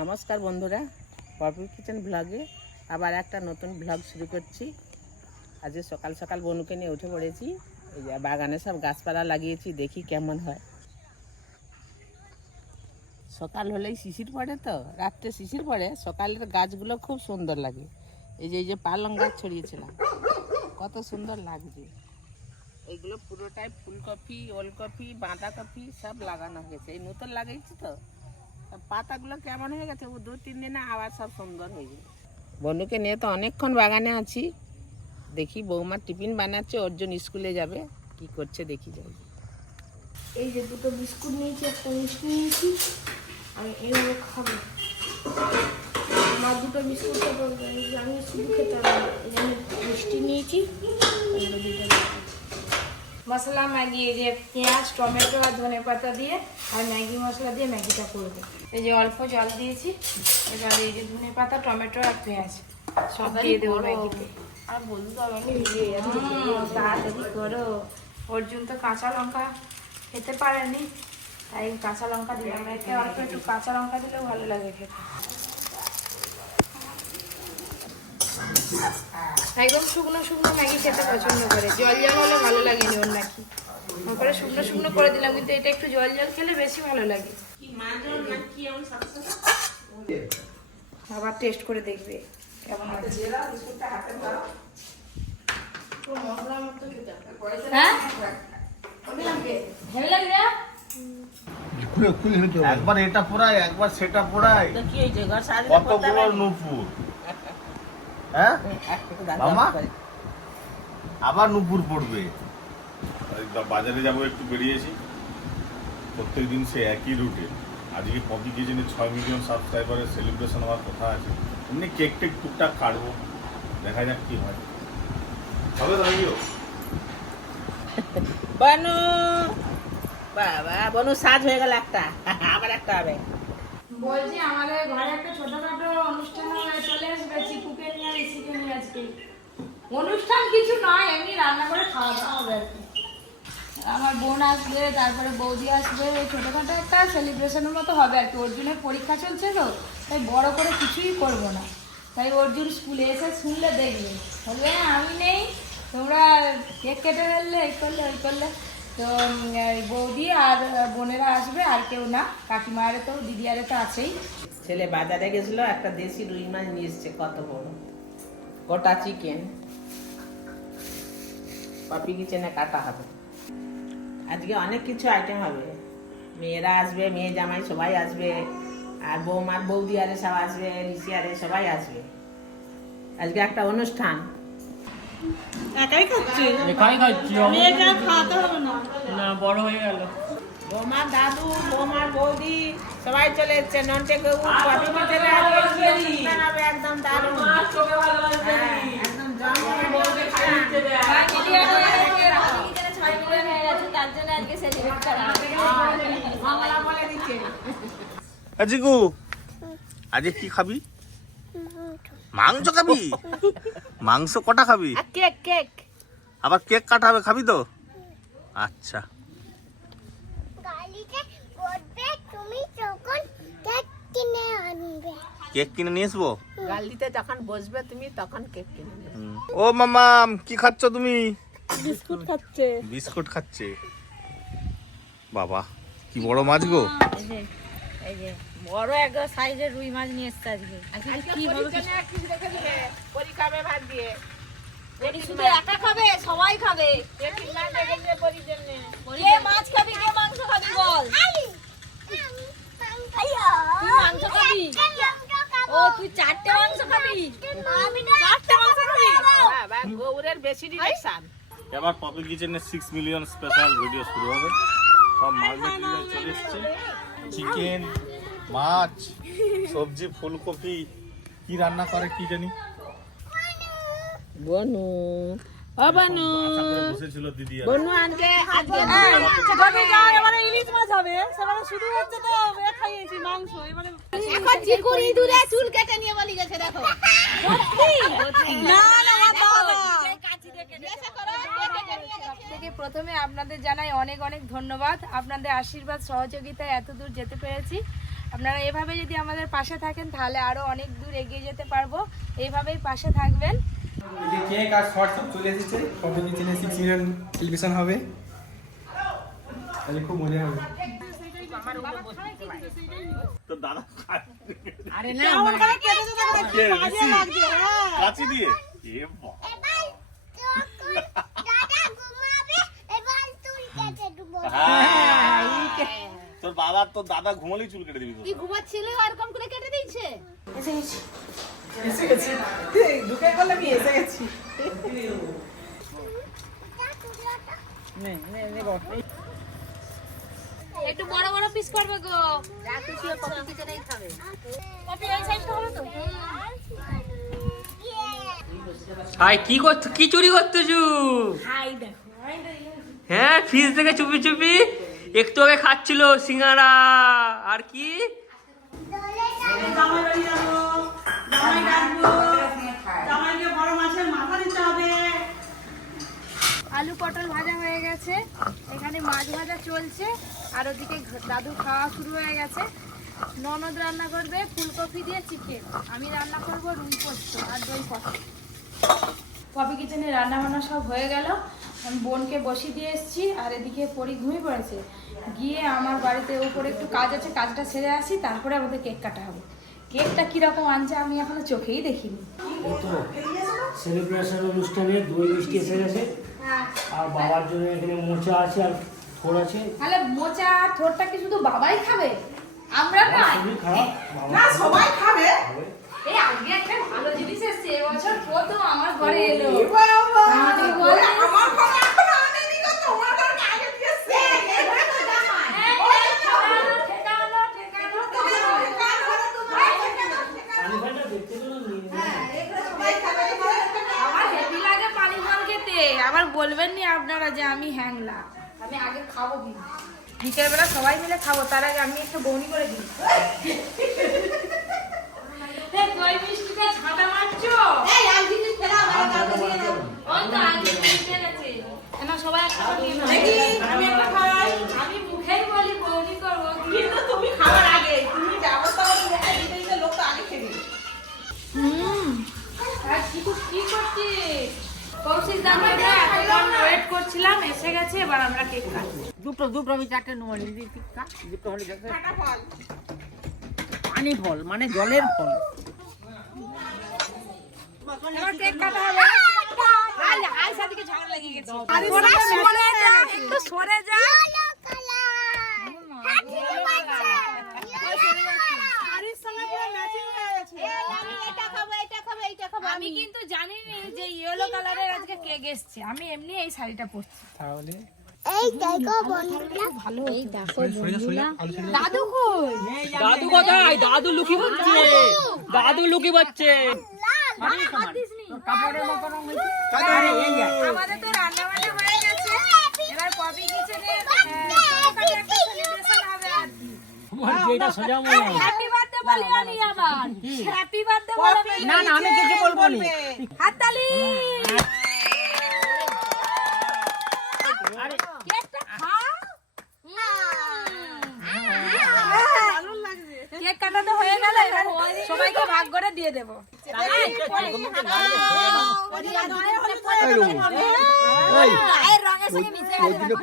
নমস্কার বন্ধুরা poppy kitchen ব্লগে আবার একটা নতুন ব্লগ শুরু করছি। আজকে সকাল সকাল বনুকে নিয়ে উঠে পড়েছি। বাগানে সব গাছপালা লাগিয়েছি, দেখি কেমন হয়। সকাল হলেই শিশির পড়ে তো, রাত্রে শিশির পড়ে। সকালের গাছগুলো খুব সুন্দর লাগে। এই যে এই যে পালং গাছ ছড়িয়েছিলাম, কত সুন্দর লাগছে। এইগুলো পুরোটাই ফুলকপি, ওলকপি, বাঁধাকপি সব লাগানো হয়েছে। এই নতুন লাগিয়েছি তা পাতাগুলো কেমন হয়ে গেছে? ও দু তিন দিনে আবার সব সুন্দর হয়ে যাবে। বন্ধুকে নিয়ে তো অনেকক্ষণ বাগানে আছি। দেখি বৌমা টিফিন বানাচ্ছে অর্জুন স্কুলে যাবে। কি করছে দেখি যাই। এই যে দুটো বিস্কুট নিয়েছি একটা মিষ্টি নিয়েছি আমি এইভাবে খাব। আমার দুটো বিস্কুট আমি শুধু খেতে মিষ্টি নিয়েছি দুটো। মশলা ম্যাগি এই যে পেঁয়াজ টমেটো আর ধনে পাতা দিয়ে আর ম্যাগি মশলা দিয়ে ম্যাগিটা করবে। এই যে অল্প জল দিয়েছি এবার এই যে ধনে পাতা টমেটো আর পেঁয়াজ সব দিয়ে দেবো ম্যাগিতে। আর বলতে হুম, তাড়াতাড়ি করো। অর্জুন তো কাঁচা লঙ্কা খেতে পারেনি তাই কাঁচা লঙ্কা দিলাম। এতে অল্প একটু কাঁচা লঙ্কা দিলেও ভালো লাগে খেতে। একদম শুকনো শুকনো ম্যাগি খেতে পছন্দ করে। জল জল হলে ভালো লাগেনি ওর নাকি। তারপরে শুকনো শুকনো করে দিলাম কিন্তু এটা একটু জল জল খেলে বেশি ভালো লাগে। আবার টেস্ট করে দেখবে কেমন হ্যাঁ। একবার এটা পোড়ায় একবার সেটা পোড়ায় কতগুলো নুপুর? হ্যাঁ? মামা? আবার নুপুর পড়বে। বাজারে যাব একটু বেরিয়েছি। প্রত্যেক দিন সে একই রুটে আজকে পপি কিচেনে ছয় মিলিয়ন সাবস্ক্রাইবারের সেলিব্রেশন হওয়ার কথা আছে। এমনি কেক টেক টুকটাক কাটবো। দেখা যাক কি হয়। হবে দাঁড়িয়েও বনু! বাবা বনু সাজ হয়ে গেল একটা। আবার একটা হবে। বলছি আমাদের ঘরে একটা ছোটখাটো অনুষ্ঠান হয়ে চলে আসবে চিকুকে আর নিয়ে আজকে। অনুষ্ঠান কিছু নয় এমনি রান্না করে খাওয়া দাওয়া হবে আর কি। আমার বোন আসবে তারপরে বৌদি আসবে ছোটখাটো একটা সেলিব্রেশনের মতো হবে আর কি। অর্জুনের পরীক্ষা চলছে তো তাই বড় করে কিছুই করব না। তাই অর্জুন স্কুলে এসে শুনলে দেখবে। বলবে "হ্যাঁ, আমি নেই। তোমরা কেক কেটে ফেললে এই করলে ওই করলে। তো বৌদি আর বোনেরা আসবে আর কেউ না। কাকিমারে তো দিদি আরে তো আছেই। ছেলে বাজারে গেছিল একটা দেশি রুই মাছ নিয়ে এসছে কত বড়। গোটা চিকেন পপি কিচেনে কাটা হবে। আজকে অনেক কিছু আইটেম হবে। মেয়েরা আসবে মেয়ে জামাই সবাই আসবে আর বৌমার বৌদি আরে সব আসবে ঋষি আরে সবাই আসবে। আজকে একটা অনুষ্ঠান। একাই খাচ্ছে? একাই খাচ্ছি মেয়েকে খাওয়াতে হবে না। না বড় হয়ে গেল। বৌমার দাদু বৌমার বৌদি সবাই চলে এসছে নন্টে কেউ কফি হবে একদম দারুণ। হ্যাঁ, একদম দিচ্ছে। জিগু আজকে কি খাবি? মাংস খাবি? মাংস কটা খাবি? কেক কেক আবার কেক কাটাবে খাবি তো? আচ্ছা গাড়িতে বসবে তুমি তখন কেক কিনে আনবে। কেক কিনে নিয়ে আসব? গালিতে যখন বসবে তুমি তখন কেক কিনে। ও মামা কি খাচ্ছ তুমি? বিস্কুট খাচ্ছে। বিস্কুট খাচ্ছে। বাবা কি বড় মাছ গো। এই যে বড় এক সাইজের রুই মাছ নিয়ে এসছে আজকে। পরীক্ষা নিয়ে কিছু? রেখে দিবে পরীক্ষা খাবে ভাত দিয়ে। শুধু একা খাবে সবাই খাবে। মাছ কে খাবি কে মাংস খাবি বল? মাংস খাবি? ও তুই চারটে মাংস খাবি? চারটে মাংস খাবি? বাবা গৌরের বেশি ডিরেকশন এবার পপি কিচেনে সিক্স মিলিয়ন স্পেশাল ভিডিও শুরু হবে। সব চলে এসছে। চিকেন মাছ সবজি ফুলকপি কি রান্না করে কি জানি? বনু। বনু বসেছিল দিদি বনু আনকে আজকে এবারে ইলিশ মাছ হবে। সেবারে শুরু হচ্ছে তো এ খাইয়েছি মাংস এবারে এখন চিকুর ইঁদুরে চুল কেটে নিয়ে বলি গেছে দেখো। না না বাবা। থেকে প্রথমে আপনাদের জানাই অনেক অনেক ধন্যবাদ। আপনাদের আশীর্বাদ সহযোগিতায় এত দূর যেতে পেরেছি। আপনারা এভাবে যদি আমাদের পাশে থাকেন তাহলে আরও অনেক দূর এগিয়ে যেতে পারব। এইভাবেই পাশে থাকবেন। যে কেক আর শর্ট সব চলে এসেছে। মিলিয়ন টেলিভিশন হবে। তাহলে খুব মজা হবে। তো দাদা আরে না কাছি দিয়ে? এ বাবা। দাদা ঘুমাবে এবার তুই কেটে দেবো। হ্যাঁ। তোর বাবা তোর দাদা ঘুমালেই চুল কেটে দিবি। ঘুমাচ্ছিল আর কম করে কেটে দিয়েছে? ঢুকে গেলে আমি এসে গেছি। একটু বড় বড় পিস করবে গো। তো? হাই কি করছ কি চুরি করতেছু? হ্যাঁ ফ্রিজ থেকে চুপি চুপি একটু আগে খাচ্ছিল সিঙ্গারা। আর কি? আলু পটল ভাজা হয়ে গেছে। এখানে মাছ ভাজা চলছে। আর ওদিকে দাদু খাওয়া শুরু হয়ে গেছে। ননদ রান্না করবে ফুলকপি দিয়ে চিকেন আমি রান্না করব রুই পোস্ত আর দই কফি কফি কিচেনে রান্না বান্না সব হয়ে গেল। আমি বোনকে বসিয়ে দিয়ে এসেছি, আর এদিকে পরি ঘুমিয়ে পড়েছে। গিয়ে আমার বাড়িতে উপরে একটু কাজ আছে, কাজটা সেরে আসি, তারপরে আমাদের কেক কাটা হবে। কেকটা কীরকম আনছে আমি এখনও চোখেই দেখিনি। সেলিব্রেশন অনুষ্ঠানে দই মিষ্টি এসে গেছে। আর বাবার জন্য এখানে মোচা আছে আর থোড় আছে। তাহলে মোচা আর থোরটা কি শুধু বাবাই খাবে? আমরা না বাবা সবাই খাবে। এই আজকে একটা ভালো জিনিস এসছে এবছর প্রথম আমার ঘরে এলো। আমার ঘরে এখনও আনেনি গো, তোমার ঘরে আগে দিয়ে এসছে। হ্যাঁ, ঠেকানো, ঠেকানো, ঠেকানো, ঠেকানো। পানি ফাটা দেখতে তো না আমার হেভি লাগে পানি ফল খেতে আবার বলবেন নি আপনারা যে আমি হ্যাংলা। আমি আগে খাব বিকেলবেলা সবাই মিলে খাব তার আগে আমি একটু বৌনি করে দিই। এই দই মিষ্টিটা ছাটা মারছো? ওই তো আগে কেন সবাই একটা নিয়ে নাও। আমি একটা খাই। আমি মুখেই বলি বৌনি করব। কিন্তু তুমি খাওয়ার আগে তুমি যাব তো লোক তো আগে খেয়ে হুম। আর কিছু কি করছিস? কৌশিক দাদা এতক্ষণ ওয়েট করছিলাম এসে গেছে এবার আমরা কেক কাটবো দুটো দুটো আমি চারটে নেব নি দিদি দুটো হলে যাবে। কাটা ফল। পানি ফল মানে জলের ফল। এবার কেক কাটা হবে। গেছে। সরে যা একটু যা আমি কিন্তু জানি নি যে ইয়েলো কালারের আজকে কেক এসছে। আমি এমনি এই শাড়িটা পরছি। তাহলে? এই দেখো বন্ধুরা। ভালো দাদু কই? দাদু কোথায়? দাদু লুকি পাচ্ছে দাদু! লুকি পাচ্ছে আমাদের তো রান্না বান্না হয়ে গেছে। এবার পপি কিচেনে একটা হবে আর কি। যেটা সোজা মনে হয়। হ্যাপি বার্থডে বলি আমি আবার হ্যাপি বার্থডে বলে না না আমি কিছু বলব না। হাততালি। কেকটা খাও। কেক কাটা তো হয়ে গেল সবাইকে ভাগ করে দিয়ে দেবো।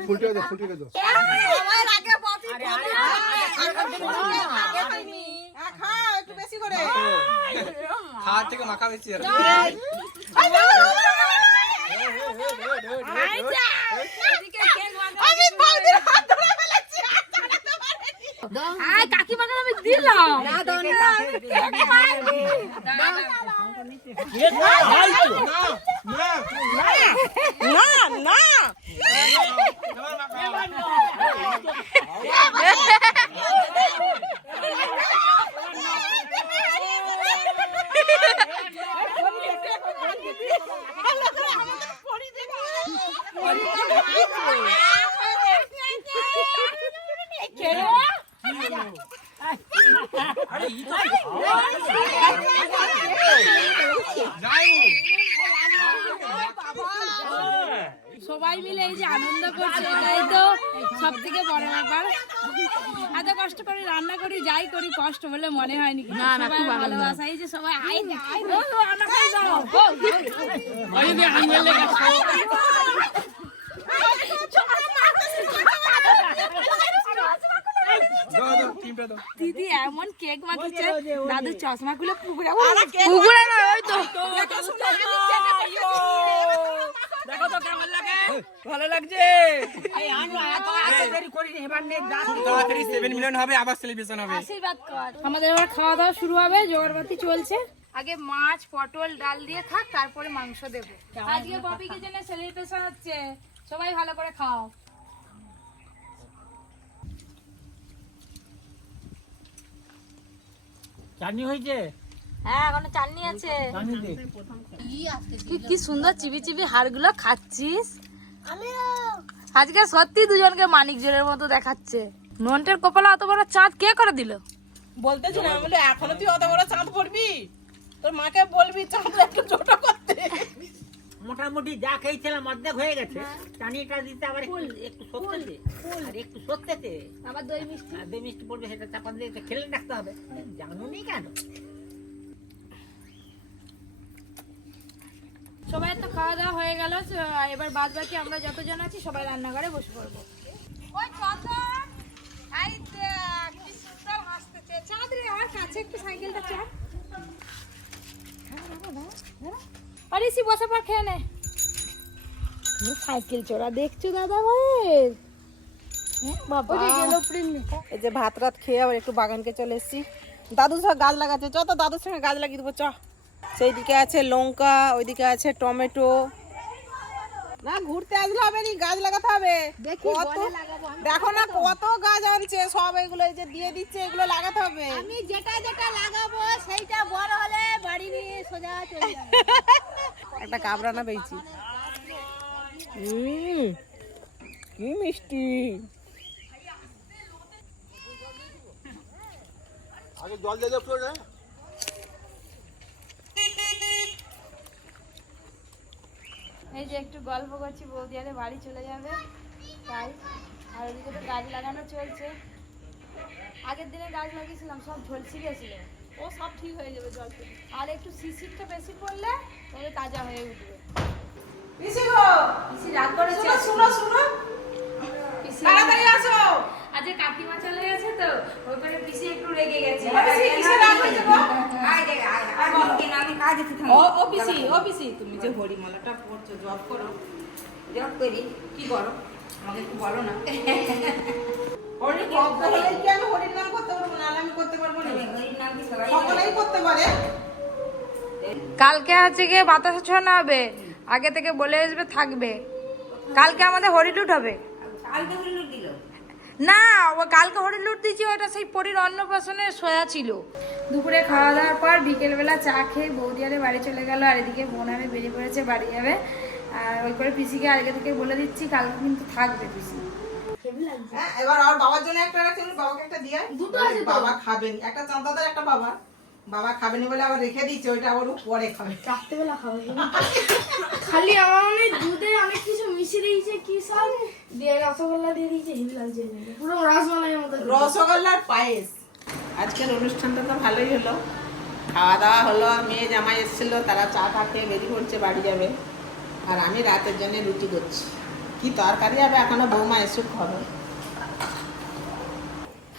ফুলটা ফুলটা দাও খাও একটু বেশি করে খাওয়ার থেকে মাখা বেশি আর আমি বৌদির হাত ধরে ফেলেছি আয় কাকিমাকে আমি দিলাম না দোন না না সবাই কষ্ট বলে মনে হয়নি। না না খুব ভালোবাসা এই যে সবাই আই না আই দিদি এমন কেক মাখিছে দাদু চশমা খুলে পুকুরে পুকুরে না ওই তো। দেখো তো কেমন লাগে? ভালো লাগছে? এই আনু এত এত দেরি করিনি এবার নে যা। তাড়াতাড়ি সেভেন মিলিয়ন হবে আবার সেলিব্রেশন হবে। আশীর্বাদ কর। আমাদের এবার খাওয়া দাওয়া শুরু হবে জোগাড়বাতি চলছে। আগে মাছ পটল ডাল দিয়ে থাক তারপরে মাংস দেব। আজকে পপি কিচেনে সেলিব্রেশন হচ্ছে। সবাই ভালো করে খাও। চাটনি হয়েছে? হ্যাঁ এখনও চাটনি আছে। কি কি সুন্দর চিবি চিবি হাড়গুলো খাচ্ছিস? আজকে সত্যি দুজনকে মানিক জোরের মতো দেখাচ্ছে। নন্টের কপালে অত বড় চাঁদ কে করে দিল? বলতেছি না বলে এখনও তুই অত বড় চাঁদ পড়বি? তোর মাকে বলবি চাঁদ একটু ছোট করতে। মোটামুটি যা খেয়েছিলাম অর্ধেক হয়ে গেছে। চাটনিটা দিতে আবার একটু একটু সত্যতে আর একটু সত্যতে আবার দই মিষ্টি। দই মিষ্টি পড়বে সেটা চাপা দিয়ে খেলে রাখতে হবে। জানো কেন? সবাই তো খাওয়া দাওয়া হয়ে গেল এবার বাদ বাকি আমরা যতজন আছি সবাই রান্নাঘরে বসে পড়ব। ওই চন্দন এই কি সুন্দর হাসতেছে। চাঁদ রে আমার কাছে একটু সাইকেলটা চাপ। আরে সি বসে পা খেয়ে নে। সাইকেল চড়া দেখছ দাদা ভাইয়ের হ্যাঁ, বাবা। এই যে ভাত রাত খেয়ে আবার একটু বাগানকে চলে এসেছি। দাদুর সঙ্গে গাছ লাগাচ্ছে। চ তো দাদুর সঙ্গে গাছ লাগিয়ে দেবো চ। সেই দিকে আছে লঙ্কা ওইদিকে আছে টমেটো। না ঘুরতে আসলে হবে নি গাছ লাগাতে হবে। কত দেখো না কত গাছ আনছে সব এগুলো যে দিয়ে দিচ্ছে এগুলো লাগাতে হবে। আমি যেটা যেটা লাগাবো সেইটা বড় হলে বাড়ি নিয়ে সোজা চলে যাবে। একটা কাবরানা পেয়েছি হুম কি মিষ্টি। আগে জল দিয়ে দাও করে এই যে একটু গল্প করছি বৌদি আরে বাড়ি চলে যাবে তাই। আর ওদিকে তো গাছ লাগানো চলছে। আগের দিনে গাছ লাগিয়েছিলাম সব ঝলসি গেছিল ও সব ঠিক হয়ে যাবে জল আর একটু শিশিরটা বেশি পড়লে তবে তাজা হয়ে উঠবে। পিসি গো! পিসি রাগ করেছে? শুনো শুনো। পিসি তাড়াতাড়ি আসো। আজকে কাকিমা চলে গেছে তো ওই করে পিসি একটু রেগে গেছে। ও ও পিসি ও পিসি তুমি যে হরিমালাটা পড়ছো জব করো। জব করি? কি করো আমাকে একটু বলো না। কি হরির নাম করতে পারব? না আমি করতে পারব না। সকলেই করতে পারে। কালকে হচ্ছে গিয়ে বাতাস ছোঁয়ানো হবে। আগে থেকে বলে আসবে থাকবে। কালকে আমাদের হরিলুট হবে। না ও কালকে হরিলুট দিয়েছি ওটা সেই পরীর অন্নপ্রাশনের সোয়া ছিল। দুপুরে খাওয়া দাওয়ার পর বিকেলবেলা চা খেয়ে বৌদি আরে বাড়ি চলে গেল আর এদিকে বোন আমি বেরিয়ে পড়েছে বাড়ি যাবে। আর ওই করে পিসিকে আগে থেকে বলে দিচ্ছি কালকে কিন্তু থাকবে পিসি। হ্যাঁ, এবার আর বাবার জন্য একটা রাখছি বাবাকে একটা দিয়ে দুটো আছে বাবা খাবেন একটা চাঁদাদার একটা বাবা বাবা খাবেনি বলে আবার রেখে দিচ্ছে ওইটা আবার ও পরে খাবে। রাত্রেবেলা খাব খালি আমার মনে দুধে অনেক কিছু মিশিয়ে দিয়েছে কি সব? দিয়ে রসগোল্লা দিয়ে দিয়েছে হেভি লাগছে পুরো রসমালাইয়ের মতো রসগোল্লার পায়েস। আজকের অনুষ্ঠানটা তো ভালোই হলো। খাওয়া দাওয়া হলো মেয়ে জামাই এসেছিল তারা চা টা খেয়ে বেরিয়ে পড়ছে বাড়ি যাবে। আর আমি রাতের জন্য রুটি করছি। কি তরকারি হবে এখনও বৌমা এসুক হবে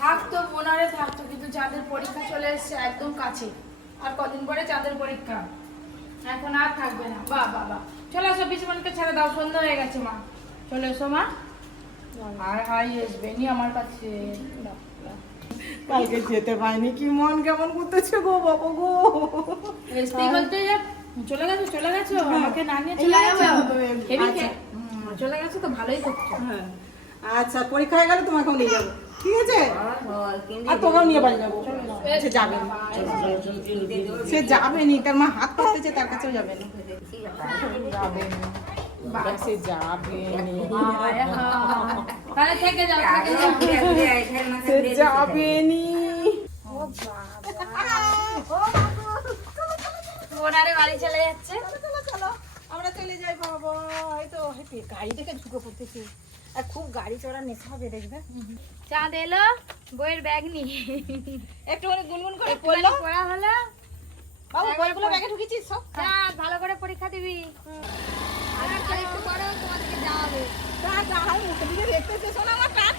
থাকতো বোনারে থাকতো কিন্তু যাদের পরীক্ষা চলে এসছে একদম কাছে। আর কদিন পরে চাঁদের পরীক্ষা? এখন আর থাকবে না। বাহ বাহ বাহ। চলে এসো পিসিমণিকে ছেড়ে দাও সন্ধ্যা হয়ে গেছে মা। চলে এসো মা। হাই হাই আসবে নি আমার কাছে। কালকে যেতে পাইনি কি মন কেমন করতেছে গো বাবা গো। আসতেই বলতে যে চলে গেছো চলে গেছো আমাকে না নিয়ে চলে গেছো? হেবি চলে গেছো তো ভালোই করছ। হ্যাঁ। আচ্ছা পরীক্ষা হয়ে গেলে তোমাকেও নিয়ে যাব। ঠিক আছে আর তোকেও নিয়ে বাড়ি যাব সে যাবে সে যাবে নি তার মা হাত করতেছে তার কাছেও যাবে যাবে বাড়ি চলে যাচ্ছে আমরা চলে যাই বাবা এই তো হেঁটে গাড়ি দেখে ঢুকে পড়তেছে। আর খুব গাড়ি চড়ার নেশা হবে দেখবে? চাঁদ এলো বইয়ের ব্যাগ নিয়ে। একটুখানি গুনগুন করে পড়ল। পড়া হলো। বাবু বইগুলো ব্যাগে ঢুকেছিস সব চাঁদ ভালো করে পরীক্ষা দিবি। আর একটু তোমাদেরকে তা তা আমি মুখে দিকে দেখতেছে শোনা আমার কান